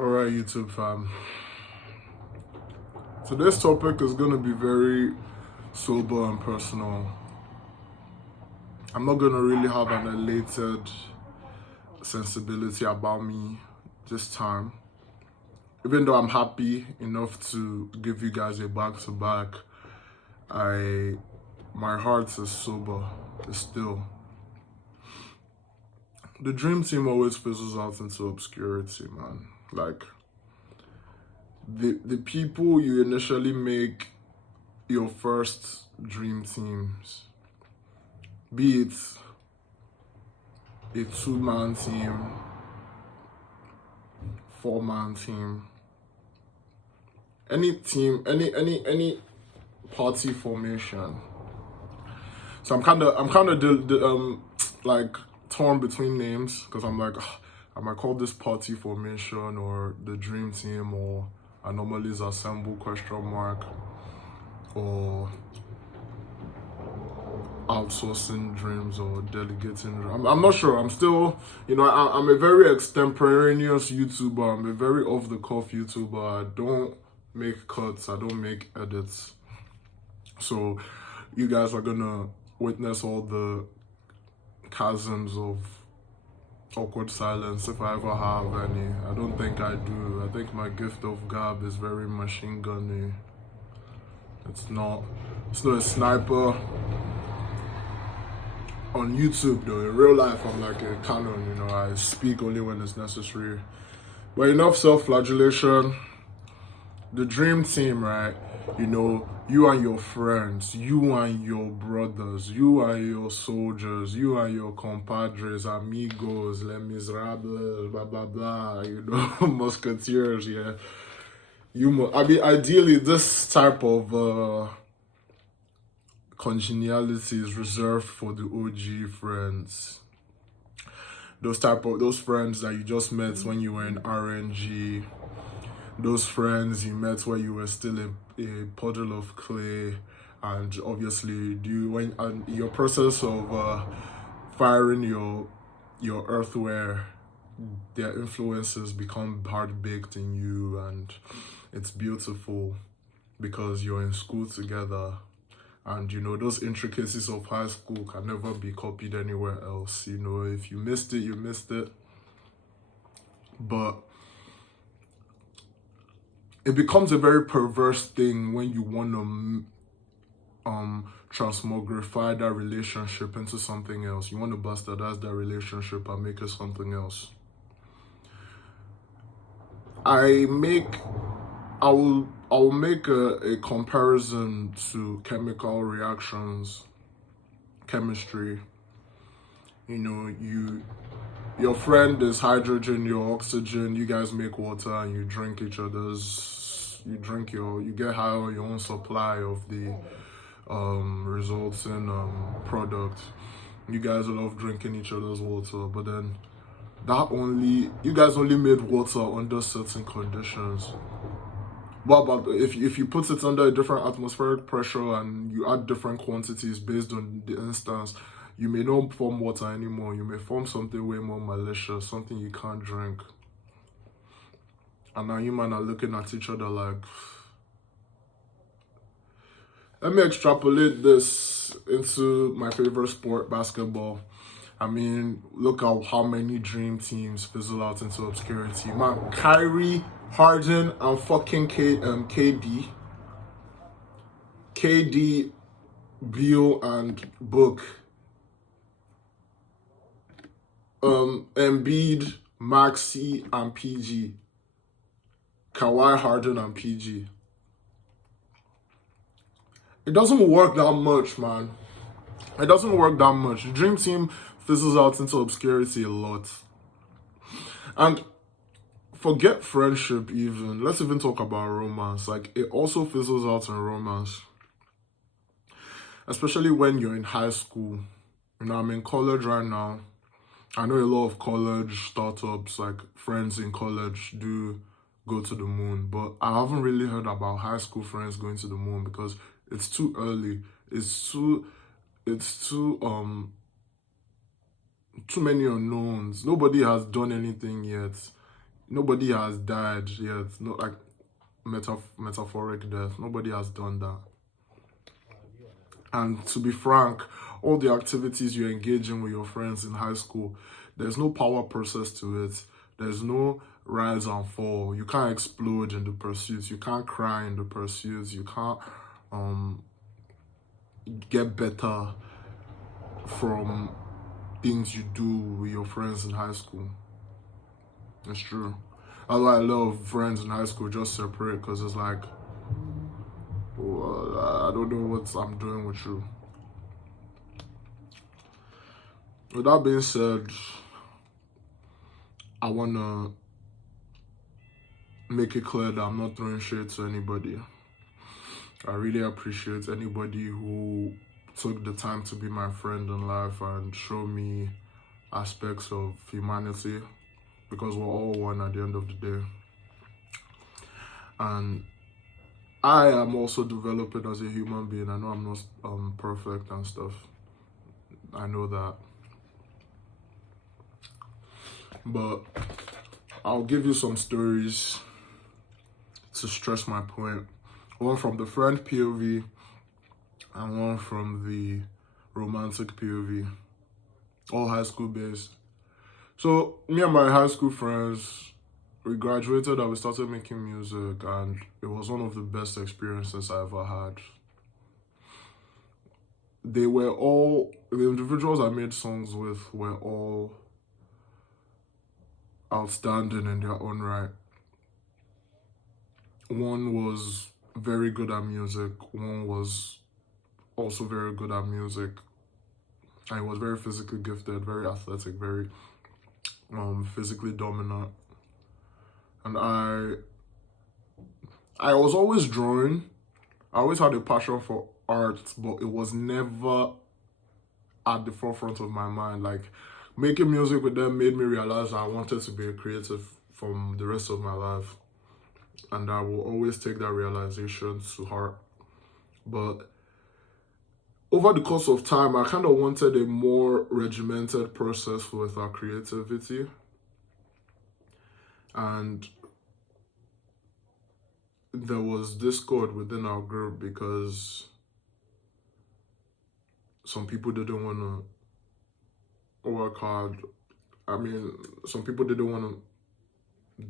Alright, YouTube fam. Today's topic is going to be very sober and personal. I'm not going to really have an elated sensibility about me this time. Even though I'm happy enough to give you guys a back-to-back, my heart is sober, is still. The dream team always fizzles out into obscurity, man. Like, the people you initially make your first dream teams, be it a 2-man team, 4-man team, any team, any party formation. So I'm kind of like torn between names because I'm like, I might call this party formation or the dream team or anomalies assemble ? Or outsourcing dreams or delegating dreams. I'm not sure. I'm still, I'm a very extemporaneous YouTuber. I'm a very off-the-cuff YouTuber. I don't make cuts. I don't make edits. So you guys are gonna witness all the chasms of awkward silence if I ever have any. I don't think I do. I think my gift of gab is very machine gunny. It's not a sniper on YouTube though. In real life I'm like a cannon, I speak only when it's necessary. But enough self-flagellation. The dream team, right? You and your friends, you and your brothers, you and your soldiers, you and your compadres, amigos, les miserables, blah blah blah, musketeers, yeah. Ideally this type of congeniality is reserved for the OG friends. Those friends that you just met when you were in RNG. Those friends you met when you were still a puddle of clay, and obviously your process of firing your earthware, their influences become hard baked in you, and it's beautiful because you're in school together, and those intricacies of high school can never be copied anywhere else. If you missed it, you missed it. But it becomes a very perverse thing when you want to transmogrify that relationship into something else. You want to bastardize that relationship and make it something else. I will make a comparison to chemical reactions, chemistry. Your friend is hydrogen, your oxygen, you guys make water and you drink each other's, you get high on your own supply of the resulting product. You guys love drinking each other's water, but then you guys only made water under certain conditions. What about if you put it under a different atmospheric pressure and you add different quantities based on the instance, you may not form water anymore. You may form something way more malicious, something you can't drink. And now you man are looking at each other like, let me extrapolate this into my favorite sport, basketball. Look at how many dream teams fizzle out into obscurity. Man, Kyrie, Harden, and fucking KD, Beal, and Book. Embiid, Maxey, and PG. Kawhi, Harden, and PG. It doesn't work that much, man. It doesn't work that much. The dream team fizzles out into obscurity a lot. And forget friendship even. Let's even talk about romance. Like, it also fizzles out in romance. Especially when you're in high school. I'm in college right now. I know a lot of college startups, like friends in college, do go to the moon. But I haven't really heard about high school friends going to the moon because it's too early. It's too many unknowns. Nobody has done anything yet. Nobody has died yet. Not like metaphoric death. Nobody has done that. And to be frank, all the activities you engage in with your friends in high school, there's no power process to it. There's no rise and fall. You can't explode in the pursuits. You can't cry in the pursuits. You can't get better from things you do with your friends in high school. It's true. That's why I love friends in high school just separate, because it's like, well, I don't know what I'm doing with you. With that being said, I want to make it clear that I'm not throwing shade to anybody. I really appreciate anybody who took the time to be my friend in life and show me aspects of humanity, because we're all one at the end of the day. And I am also developing as a human being. I know I'm not perfect and stuff. I know that. But I'll give you some stories to stress my point. One from the friend POV and one from the romantic POV. All high school based. So me and my high school friends, we graduated and we started making music, and it was one of the best experiences I ever had. The individuals I made songs with were all outstanding in their own right. One was very good at music, one was also very good at music, and he was very physically gifted, very athletic, very physically dominant. And I was always drawing. I always had a passion for art, but it was never at the forefront of my mind. Like, making music with them made me realize I wanted to be a creative from the rest of my life. And I will always take that realization to heart. But over the course of time, I kind of wanted a more regimented process with our creativity. And there was discord within our group because some people didn't want to work hard. I mean, some people didn't want to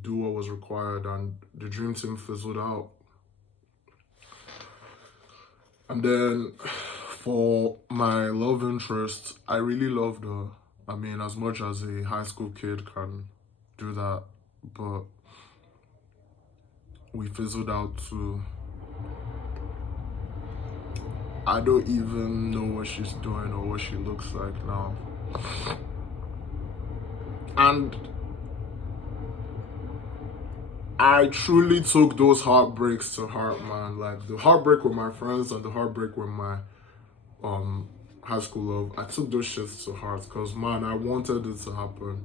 do what was required, and the dream team fizzled out. And then for my love interest, I really loved her. I mean, as much as a high school kid can do that, but we fizzled out too. I don't even know what she's doing or what she looks like now. And I truly took those heartbreaks to heart, man. Like, the heartbreak with my friends and the heartbreak with my high school love, I took those shits to heart, because, man, I wanted it to happen.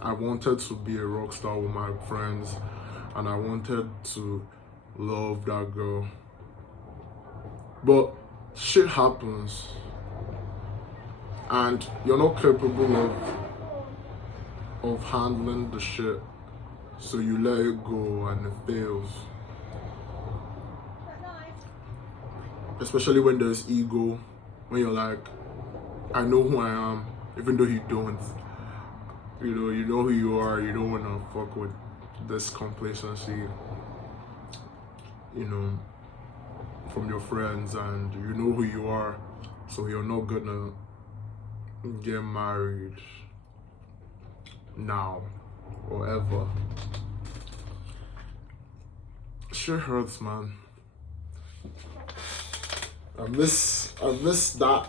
I wanted to be a rock star with my friends, and I wanted to love that girl. But shit happens, and you're not capable of handling the shit, so you let it go and it fails. Especially when there's ego, when you're like, I know who I am, even though you don't. You know who you are, you don't want to fuck with this complacency, from your friends, and you know who you are, so you're not gonna get married now or ever. Shit hurts, man. I miss that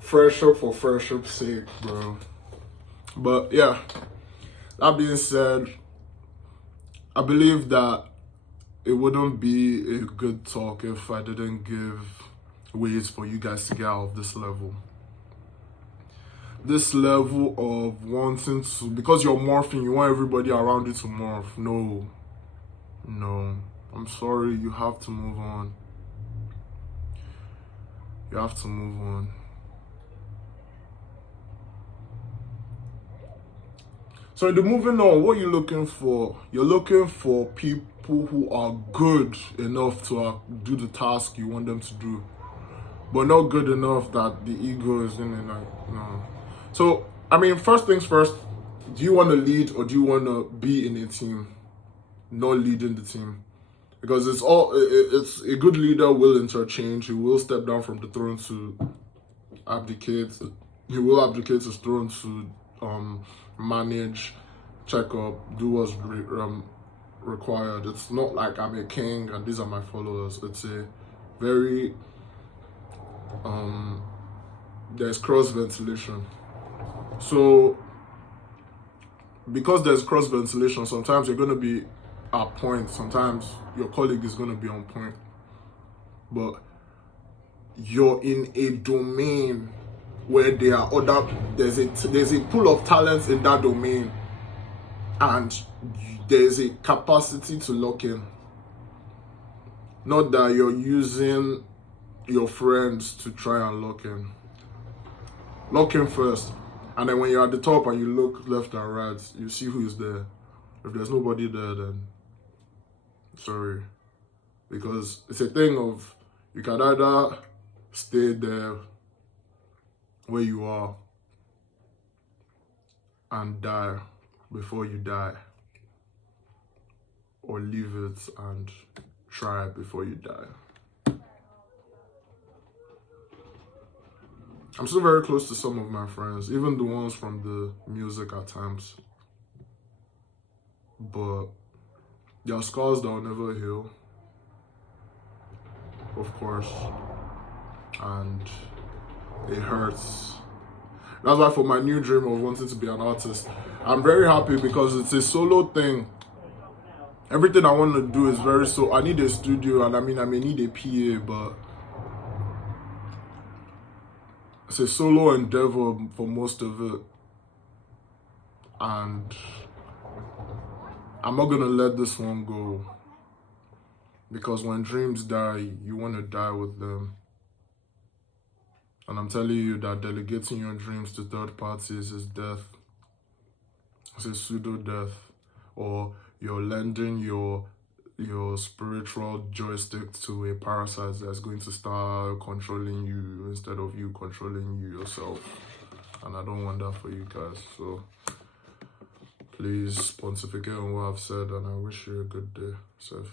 friendship for friendship's sake, bro. But yeah, that being said, I believe that it wouldn't be a good talk if I didn't give ways for you guys to get out of this level. This level of wanting to, because you're morphing, you want everybody around you to morph. No. I'm sorry, you have to move on. You have to move on. So in the moving on, what you're looking for? You're looking for people who are good enough to do the task you want them to do, but not good enough that the ego is in it. Like, no. So I mean, first things first. Do you want to lead or do you want to be in a team? Not leading the team, because it's a good leader will interchange. He will step down from the throne to abdicate. He will abdicate his throne to manage, check up, do what's required. It's not like I'm a king and these are my followers. It's a very there's cross ventilation. So because there's cross ventilation, sometimes you're gonna be at point, sometimes your colleague is gonna be on point, but you're in a domain where there's a pool of talents in that domain, and there's a capacity to lock in. Not that you're using your friends to try and lock in. Lock in first, and then when you're at the top and you look left and right, you see who is there. If there's nobody there, then sorry, because it's a thing of you can either stay there where you are and die before you die, or leave it and try before you die. I'm still very close to some of my friends, even the ones from the music at times, but there are scars that will never heal, of course, and it hurts. That's why for my new dream of wanting to be an artist, I'm very happy because it's a solo thing. Everything I want to do is very solo. I need a studio, and I mean, I may need a PA, but it's a solo endeavor for most of it. And I'm not gonna let this one go, because when dreams die, you want to die with them. And I'm telling you that delegating your dreams to third parties is death. It's a pseudo death, or you're lending your spiritual joystick to a parasite that's going to start controlling you instead of you controlling you yourself. And I don't want that for you guys. So please pontificate on what I've said, and I wish you a good day. Safe.